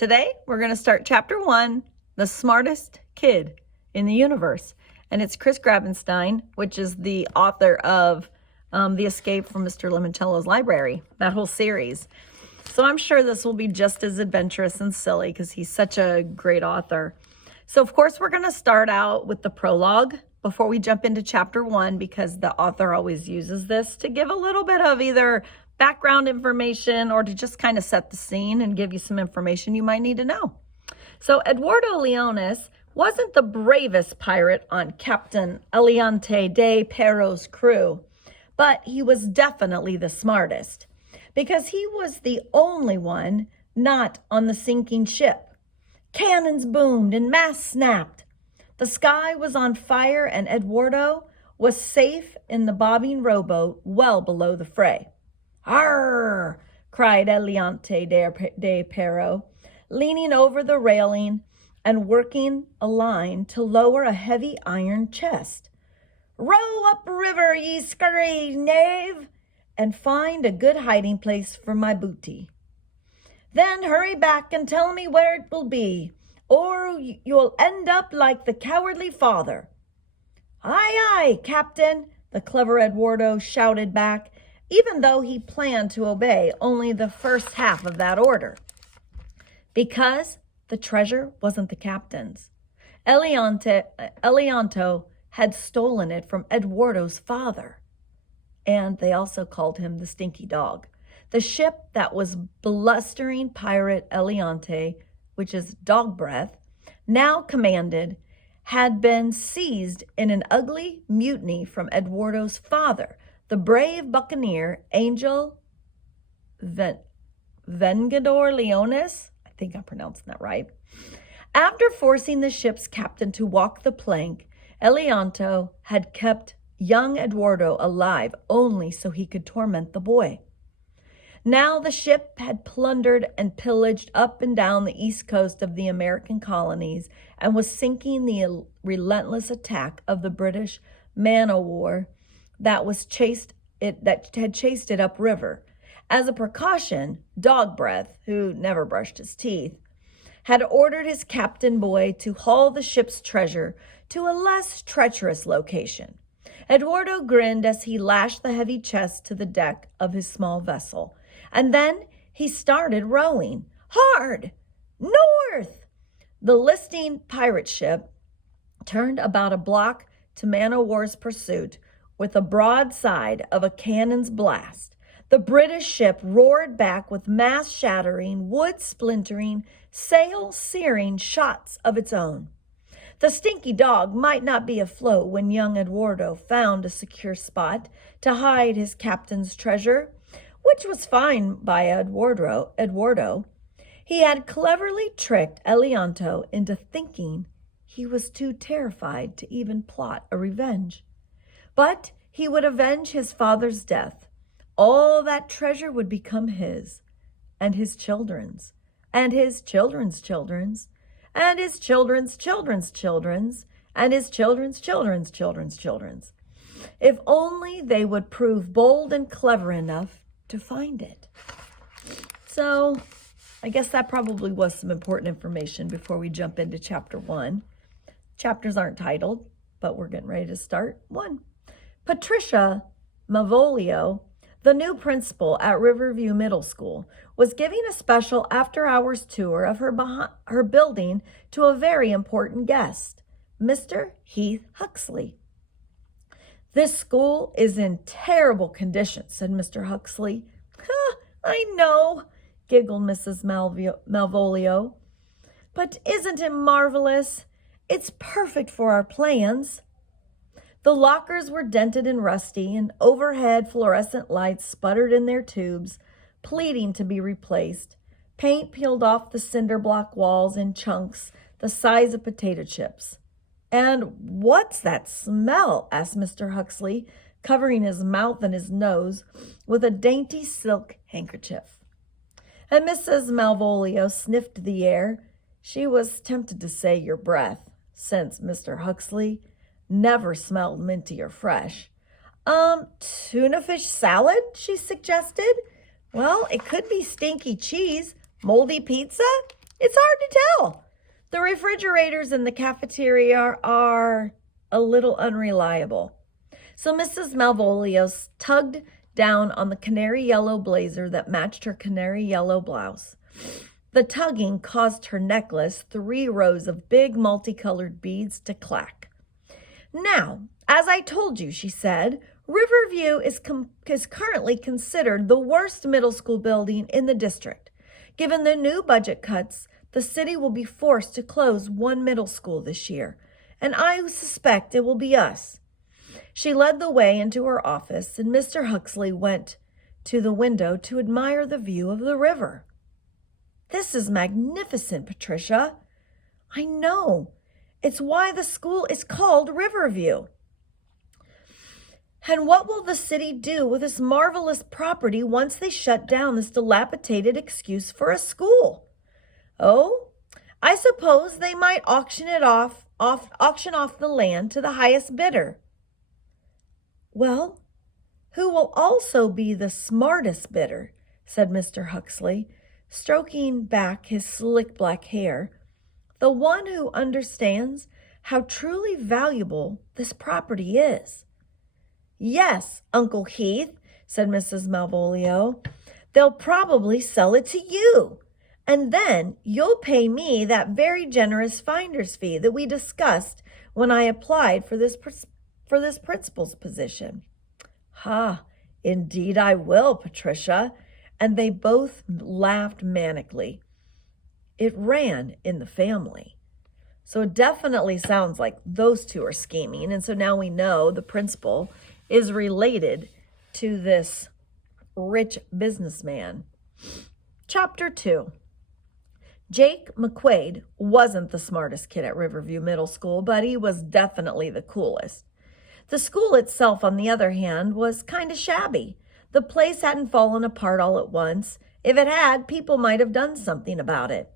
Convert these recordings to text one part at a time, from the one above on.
Today, we're going to start chapter 1, The Smartest Kid in the Universe. And it's Chris Grabenstein, which is the author of The Escape from Mr. Limoncello's Library, that whole series. So I'm sure this will be just as adventurous and silly because he's such a great author. So of course, we're going to start out with the prologue before we jump into chapter 1, because the author always uses this to give a little bit of either background information or to just kind of set the scene and give you some information you might need to know. So Eduardo Leonis wasn't the bravest pirate on Captain Eliante de Pero's crew, but he was definitely the smartest because he was the only one not on the sinking ship. Cannons boomed and masts snapped. The sky was on fire and Eduardo was safe in the bobbing rowboat well below the fray. "Arr!" cried Eliante de Pero, leaning over the railing and working a line to lower a heavy iron chest. "Row up river, ye scurry knave, and find a good hiding place for my booty. Then hurry back and tell me where it will be, or you'll end up like the cowardly father." "Aye, aye, Captain," the clever Eduardo shouted back, even though he planned to obey only the first half of that order. Because the treasure wasn't the captain's. Elianto had stolen it from Eduardo's father. And they also called him the Stinky Dog. The ship that was blustering pirate Eliante, which is dog breath, now commanded, had been seized in an ugly mutiny from Eduardo's father, the brave buccaneer Angel Vengador Leonis. I think I'm pronouncing that right. After forcing the ship's captain to walk the plank, Elianto had kept young Eduardo alive only so he could torment the boy. Now the ship had plundered and pillaged up and down the east coast of the American colonies and was sinking the relentless attack of the British man-o-war that had chased it upriver. As a precaution, Dog Breath, who never brushed his teeth, had ordered his captain boy to haul the ship's treasure to a less treacherous location. Eduardo grinned as he lashed the heavy chest to the deck of his small vessel, and then he started rowing. Hard! North! The listing pirate ship turned about a block to man-o-war's pursuit with a broadside of a cannon's blast. The British ship roared back with mast-shattering, wood-splintering, sail-searing shots of its own. The Stinky Dog might not be afloat when young Eduardo found a secure spot to hide his captain's treasure, which was fine by Eduardo. He had cleverly tricked Elianto into thinking he was too terrified to even plot a revenge. But he would avenge his father's death. All that treasure would become his, and his children's, and his children's children's, and his children's children's children's, and his children's children's children's children's. If only they would prove bold and clever enough to find it. So I guess that probably was some important information before we jump into chapter 1. Chapters aren't titled, but we're getting ready to start 1. Patricia Malvolio, the new principal at Riverview Middle School, was giving a special after-hours tour of her building to a very important guest, Mr. Heath Huxley. "This school is in terrible condition," said Mr. Huxley. "I know," giggled Mrs. Malvolio. "But isn't it marvelous? It's perfect for our plans." The lockers were dented and rusty, and overhead fluorescent lights sputtered in their tubes, pleading to be replaced. Paint peeled off the cinder block walls in chunks the size of potato chips. "And what's that smell?" asked Mr. Huxley, covering his mouth and his nose with a dainty silk handkerchief. And Mrs. Malvolio sniffed the air. She was tempted to say your breath, since Mr. Huxley never smelled minty or fresh. Tuna fish salad, she suggested. Well, it could be stinky cheese, moldy pizza, It's hard to tell. The refrigerators in the cafeteria are a little unreliable. So Mrs. Malvolio tugged down on the canary yellow blazer that matched her canary yellow blouse. The tugging caused her necklace, 3 rows of big multicolored beads, to clack. Now, as I told you, she said, Riverview is currently considered the worst middle school building in the district. Given the new budget cuts, the city will be forced to close 1 middle school this year, and I suspect it will be us. She led the way into her office, and Mr. Huxley went to the window to admire the view of the river. This is magnificent, Patricia. I know. It's why the school is called Riverview. And what will the city do with this marvelous property once they shut down this dilapidated excuse for a school? Oh, I suppose they might auction off the land to the highest bidder. Well, who will also be the smartest bidder, said Mr. Huxley, stroking back his slick black hair. The one who understands how truly valuable this property is. Yes, Uncle Heath, said Mrs. Malvolio. They'll probably sell it to you. And then you'll pay me that very generous finder's fee that we discussed when I applied for this principal's position. Ha, indeed I will, Patricia. And they both laughed manically. It ran in the family. So it definitely sounds like those two are scheming. And so now we know the principal is related to this rich businessman. Chapter 2. Jake McQuaid wasn't the smartest kid at Riverview Middle School, but he was definitely the coolest. The school itself, on the other hand, was kind of shabby. The place hadn't fallen apart all at once. If it had, people might have done something about it.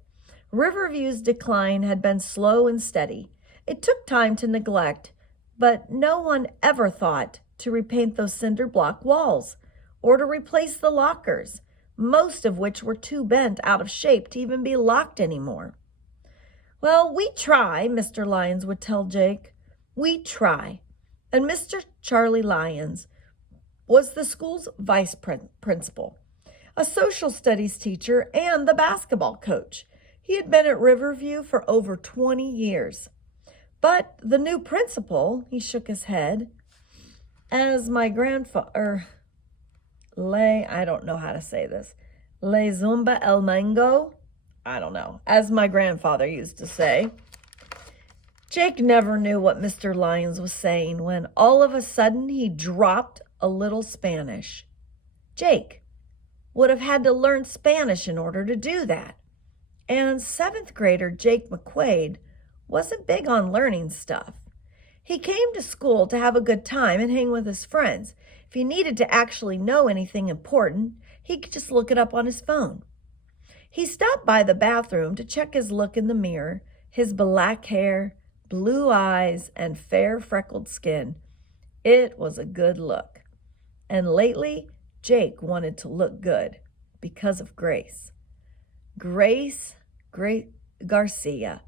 Riverview's decline had been slow and steady. It took time to neglect, but no one ever thought to repaint those cinder block walls or to replace the lockers, most of which were too bent out of shape to even be locked anymore. Well, we try, Mr. Lyons would tell Jake. We try. And Mr. Charlie Lyons was the school's vice principal, a social studies teacher, and the basketball coach. He had been at Riverview for over 20 years. But the new principal, he shook his head, as my grandfather, I don't know how to say this, Le Zumba El Mango, I don't know, as my grandfather used to say. Jake never knew what Mr. Lyons was saying when all of a sudden he dropped a little Spanish. Jake would have had to learn Spanish in order to do that. And 7th grader Jake McQuaid wasn't big on learning stuff. He came to school to have a good time and hang with his friends. If he needed to actually know anything important, he could just look it up on his phone. He stopped by the bathroom to check his look in the mirror, his black hair, blue eyes, and fair freckled skin. It was a good look. And lately, Jake wanted to look good because of Grace. Grace Garcia.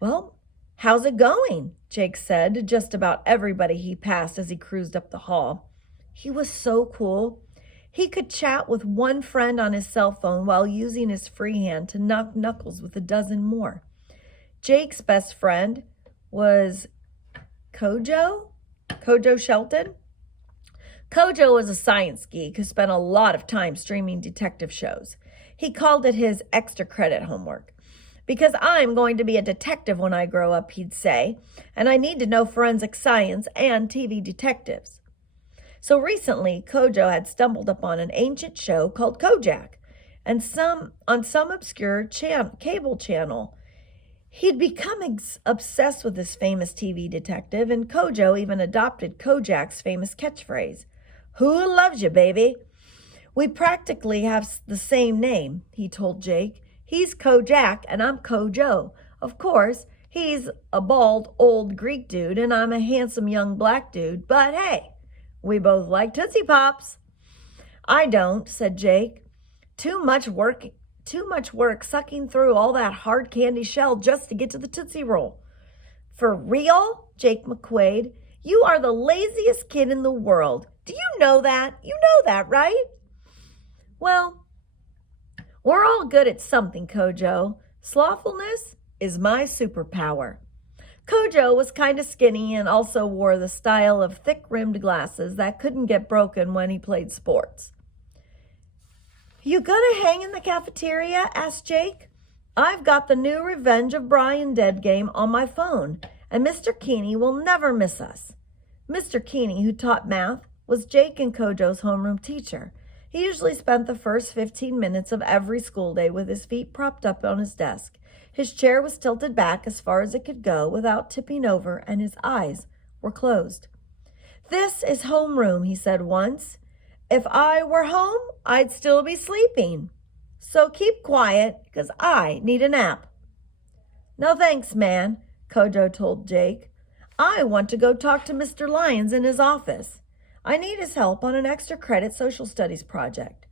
Well, how's it going? Jake said to just about everybody he passed as he cruised up the hall. He was so cool. He could chat with one friend on his cell phone while using his free hand to knock knuckles with a dozen more. Jake's best friend was Kojo Shelton. Kojo was a science geek who spent a lot of time streaming detective shows. He called it his extra credit homework. Because I'm going to be a detective when I grow up, he'd say, and I need to know forensic science and TV detectives. So recently, Kojo had stumbled upon an ancient show called Kojak, and on some obscure cable channel. He'd become obsessed with this famous TV detective, and Kojo even adopted Kojak's famous catchphrase, "Who loves you, baby?" We practically have the same name, he told Jake. He's Kojak and I'm Kojo. Of course, he's a bald, old Greek dude and I'm a handsome young black dude, but hey, we both like Tootsie Pops. I don't, said Jake. Too much Too much work sucking through all that hard candy shell just to get to the Tootsie Roll. For real? Jake McQuaid. You are the laziest kid in the world. Do you know that? You know that, right? Well, we're all good at something, Kojo. Slothfulness is my superpower. Kojo was kind of skinny and also wore the style of thick-rimmed glasses that couldn't get broken when he played sports. You gonna hang in the cafeteria? Asked Jake. I've got the new Revenge of Brian Dead game on my phone, and Mr. Keeney will never miss us. Mr. Keeney, who taught math, was Jake and Kojo's homeroom teacher. He usually spent the first 15 minutes of every school day with his feet propped up on his desk. His chair was tilted back as far as it could go without tipping over, and his eyes were closed. This is homeroom, he said once. If I were home, I'd still be sleeping. So keep quiet, because I need a nap. No thanks, man, Kojo told Jake. I want to go talk to Mr. Lyons in his office. I need his help on an extra credit social studies project.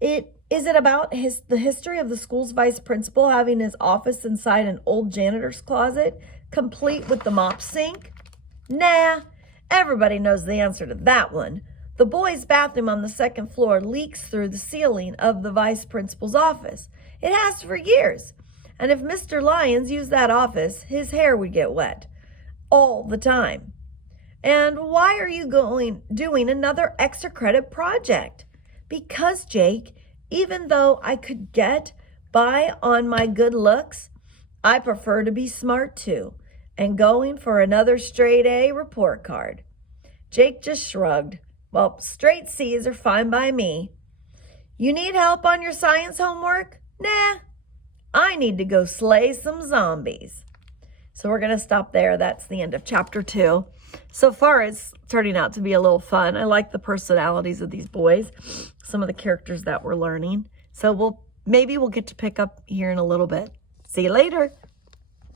Is it about the history of the school's vice principal having his office inside an old janitor's closet, complete with the mop sink? Nah, everybody knows the answer to that one. The boys' bathroom on the second floor leaks through the ceiling of the vice principal's office. It has for years. And if Mr. Lyons used that office, his hair would get wet. All the time. And why are you doing another extra credit project? Because, Jake, even though I could get by on my good looks, I prefer to be smart too, and going for another straight A report card. Jake just shrugged. Well, straight C's are fine by me. You need help on your science homework? Nah, I need to go slay some zombies. So we're going to stop there. That's the end of chapter 2. So far, it's turning out to be a little fun. I like the personalities of these boys, some of the characters that we're learning. So maybe we'll get to pick up here in a little bit. See you later.